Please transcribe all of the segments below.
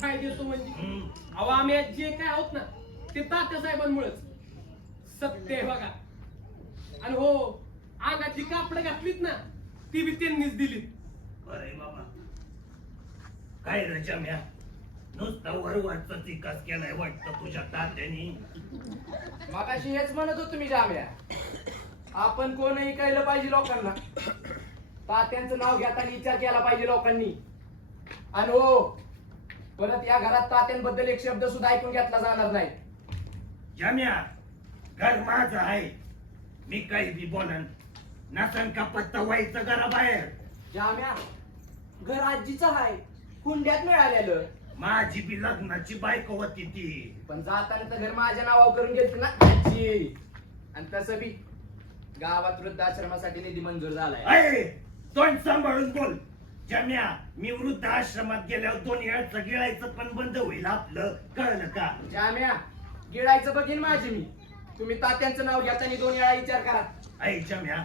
काय देतो म्हणजे अहो आम्ही आज जे काय आहोत ना ते तात्या साहेबांमुळेच सत्य आहे बघा. आणि हो अंगातली कापड घातलीत ना ती बी त्यांनीच दिलीत. अरे बाबा काय रे जम्या नुसता वरवरचा विकास केलाय वाटतं तुझ्या तात्यानी. मगाशी हेच म्हणत होतो मी जाम्या, आपण कोणही कळलं पाहिजे लोकांना, तात्यांचं नाव घेताना विचार केला पाहिजे लोकांनी. आणि हो परत या घरात तात्यांबद्दल एक शब्द सुद्धा ऐकून घेतला जाणार नाही. जम्या घर माझं आहे, मी काही बी बोलन नसन का पत्ता व्हायचं घराबाहेर. जाम्या घर आजीचं आहे, हुंड्यात मिळालेलं, माझी बी लग्नाची बायको होती ती. पण जाताना तर घर माझ्या नावावर करून घेतलं ना आजी. आणि तसं बी गावात वृद्धाश्रमासाठी निधी मंजूर झालाय. अय तोंड सांभाळून बोल. जम्या मी वृद्ध आश्रमात गेल्यावर 2 वेळाचं गिळायचं पण बंद होईल आपलं, कळलं का? जाम्या गिळायचं बघीन माझी मी, तुम्ही तात्यांचं नाव घेताना 2 वेळा विचार करा. ऐ जम्या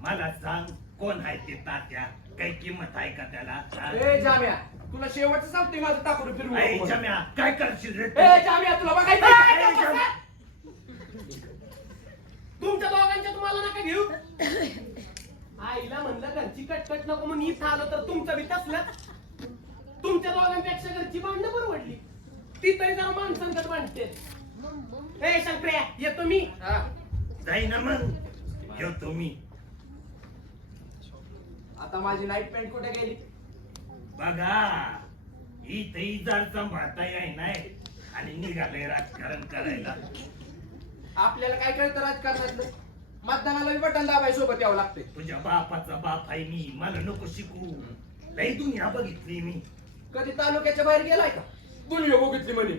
मला सांग कोण आहे ते तात्या, काही किंमत आहे का त्याला? ए जाम्या तुला शेवटचं सांगतोय माझं टाकून फिरवू ऐ नको. जम्या काय करशील रे? ए जाम्या तुला बघायचं ए, आहे? जाम्या. तुमच्या दोघांच्या तुम्हाला नका घेऊ. आईला म्हणलं घरची कटकट नको म्हणून इथं आलं तर तुमचं बी तसलं. तुमच्या दोघांपेक्षा घरची भांडणं परवडली, ती तरी जरा माणसांकट भांडते. ए शंकर्या येतो मी. हा. जाई ना मग घेतो मी. आता माझी नाईट पॅन्ट कुठे गेली? बघा इथेही जर सांभाळता येई नाही आणि निघाले राजकारण करायला. आपल्याला काय कळतं राजकारणातलं? मतदानाला बटन दाबाय सोबत यावं लागतंय. तुझ्या बापाचा बाप आहे मी, मला नको शिकू. लई दुनिया बघितली मी. कधी तालुक्याच्या बाहेर गेलाय का? दुनिया बघितली म्हणे.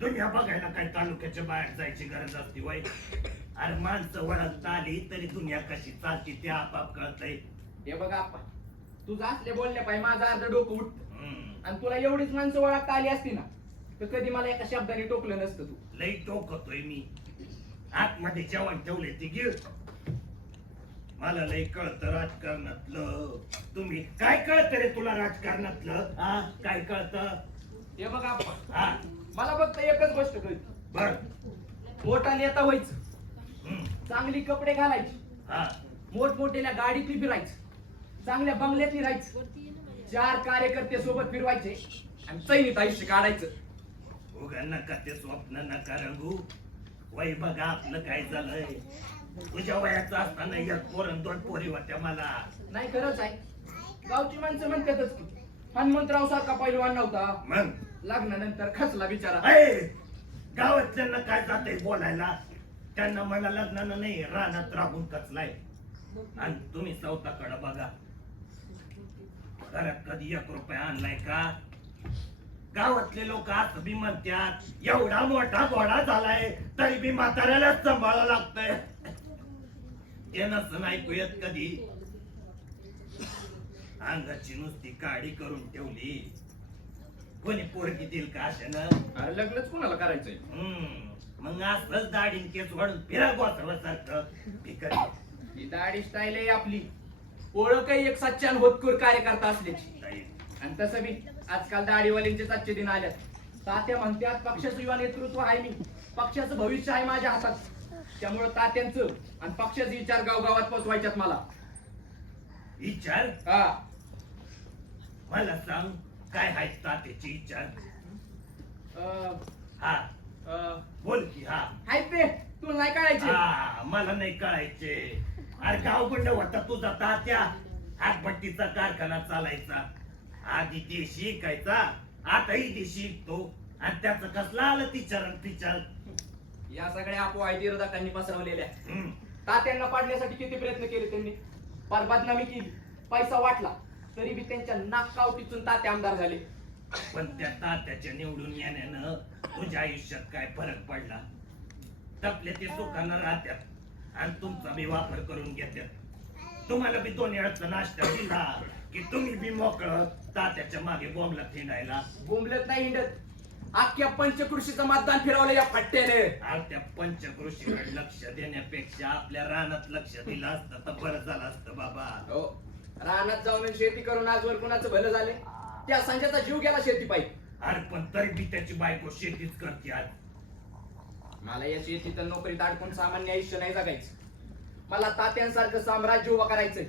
दुनिया बघायला काय तालुक्याच्या बाहेर जायची गरज असते वय? अरे माणसं वळखता आली तरी दुनिया कशी चालते ते आपाप कळतंय. हे बघा आप्पा, तुझं असले बोलण्या पाहिजे माझं अर्ध डोकं उठत. आणि तुला एवढीच माणसं ओळखता आली असती ना तर कधी मला एका शब्दाने टोकलं नसतं तू. लई टोकतोय मी. आतमध्ये जेवण ठेवले ते गिळ. मला लई कळतं राजकारणातलं. तुम्ही काय कळतं रे तुला राजकारणातलं? हा काय कळतं? हे बघा आप्पा, हा मला फक्त एकच गोष्ट कळते, बर. मोठा नेता व्हायचं, हम्म. चांगली कपडे घालायचे, हा मोठमोठ्या गाडीतली फिरायचं, चांगल्या बंगल्यातली राहायचं, 4 कार्यकर्ते सोबत फिरवायचे आणि चैनीत आयुष्य काढायचं. उगा नका ते स्वप्न नका रंगू. वय बघा आपलं काय झालंय. तुझ्या वयाचं असताना 1 पोर आणि 2 पोरी होत्या मला. नाही खरंच आहे, गावची माणसं म्हणतातच की हनुमंतराव सारखा पैलवान नव्हता, मग लग्नानंतर खचला बिचारा. ऐ, गावातल्यांना काय जाते बोलायला? त्यांना मला लग्नानं नाही रानात राहून कचलाय. आणि तुम्ही स्वतःकडे बघा, घरात कधी 1 रुपया आणलाय का? गावातले लोक असं बी म्हणतात एवढा मोठा घोडा झालाय तरी बी म्हाताऱ्यालाच सांभाळावं लागतंय. ते नसतं ऐकू येत कधी. अंगाची नुसती काडी करून ठेवली. कोणी पोरगी देईल का अशानं? अरे लग्नच कुणाला करायचंय? मग असंच दाढीन केस वाढून फिरा गोठवासारखं. ही दाढी स्टाईल आहे आपली, ओळख आहे एक सच्चान होतकूर कार्यकर्ता असल्याची. आणि तसं बी आजकाल दाढीवाल्यांचे सच्चे दिन आल्यात. तात्या म्हणतात पक्षाचं युवा नेतृत्व आहे मी, पक्षाचं भविष्य आहे माझ्या हातात. त्यामुळे तात्यांचं आणि पक्षाचे विचार गावगावात पोचवायच्यात मला. विचार? हा मला सांग काय आहेत तात्याचे विचार? अं, हा अं, बोल की. हा आहेत ते तुला नाही कळायचे. हा मला नाही कळायचे. अरे गावगंड होता तुझा तात्या, हातभट्टीचा कारखाना चालायचा. आधी देशी शिकायचा, आताही देशी शिकतो. आणि त्याचं कसला आलं टीचर. या सगळ्या अफवा विरोधकांनी पसरवलेल्या. हम्म. तात्यांना पाडण्यासाठी किती प्रयत्न केले त्यांनी, फार बदनामी केली, पैसा वाटला, तरी बी त्यांच्या नाकावटीतून तात्या आमदार झाले. पण त्या तात्याच्या निवडून येण्यानं तुझ्या आयुष्यात काय फरक पडला? तपले ते सुखानं राहत्यात आणि तुमचा बी वापर करून घेतात. तुम्हाला बी 2 वेळाचा नाश्ता दिला की तुम्ही बी मोकळं तात्याच्या मागे बोंबला हिंडायला. बोंबलत नाही हिंडत, अख्ख्या पंचकृषीचं मतदान फिरवलं या फट्ट्याने. त्या पंचकृषीकडे लक्ष देण्यापेक्षा आपल्या रानात लक्ष दिलं असतं तर बरं झालं असतं बाबा. हो, रानात जाऊन शेती करून आजवर कुणाचं भलं झाले? त्या संजयचा जीव गेला शेती पाहिजे. अरे पण तरी बी त्याची बायको शेतीच करते आज. मला या शेतीत नोकरीत अडकून सामान्य आयुष्य नाही जगायचं. मला तात्यांसारखं साम्राज्य उभं करायचंय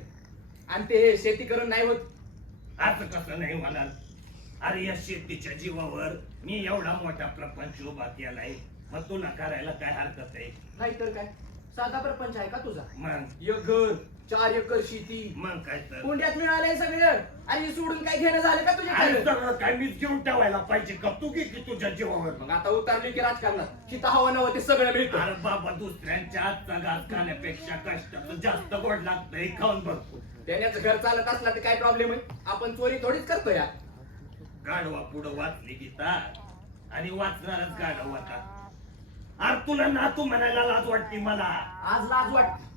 आणि ते शेती करून नाही होत. असं कसं नाही होणार? अरे या शेतीच्या जीवावर मी एवढा मोठा प्रपंच उभा केलाय, मग तुला करायला काय हरकत आहे? नाहीतर काय, साधा प्रपंच आहे का तुझा? मग एक घर, 4 एकर शेती, मग काय तर कोंड्यात मिळालंय सगळं आणि सोडून काय घेणं झालं का तुझ्या अरे खाली? सगळं काय मीच घेऊन ठेवायला पाहिजे का? तू घे की तुझ्या जीवावर. मग आता उतरली की राजकारणात हिता हवा नव्हतं ते सगळं मिळतं. अरे बाबा, दुसऱ्यांच्या हातचा घास खाण्यापेक्षा कष्टाचं जास्त गोड लागतंय, खाऊन बघ. त्याण्याचं घर चालत असला तर काय प्रॉब्लेम आहे? आपण चोरी थोडीच करतो या. गाढवा पुढं वाचली गीता आणि वाचणारच गाढव आता. अरे तुला नातू म्हणायला लाज वाटते मला. आज लाज वाटते,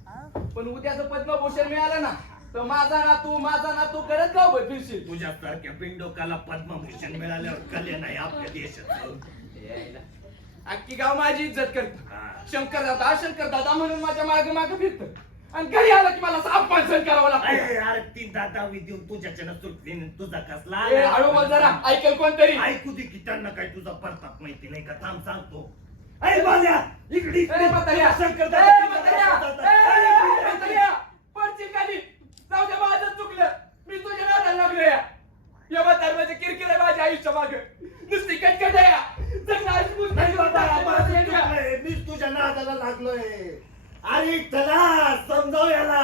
पण उद्याचं पद्मभूषण मिळालं ना तर माझा नातू करत गावभर फिरशील. तुझ्यासारख्या बिंडोकाला पद्मभूषण मिळाल्यावर कल्याण नाही आपल्या देशाचं. अख्खी गाव माझी इज्जत करत. हा. शंकर दादा म्हणून माझ्या मागे मागे फिरत आणि घरी आलं की मला अपमान सहन करावं लागतं. अरे यार, ती दादावी देऊन तुझ्याच्यानं सुटली नाही. तुझा कसला ए, हळू बोल जरा, ऐकेल कोणतरी. ऐकू दे की त्यांना काय तुझा परताप माहिती नाही का? थांब सांगतो. अरे बाल्या, इकडे ए, म्हाताऱ्या. शंकर ए, दादा, म्हाताऱ्या. ए, म्हाताऱ्या. पडशील खाली. जाऊ दे, माझं चुकलं. मी तुझ्या नादाला लागलो या. या म्हाताऱ्याचं किरकिर आहे माझ्या आयुष्या मागे. नुसती कटकट आहे या. जगण्याची गोष्ट नाही बाबा, आहे. माझं चुकलंय. मीच तुझ्या नादाला लागलोय. अरे चला समजाव याला.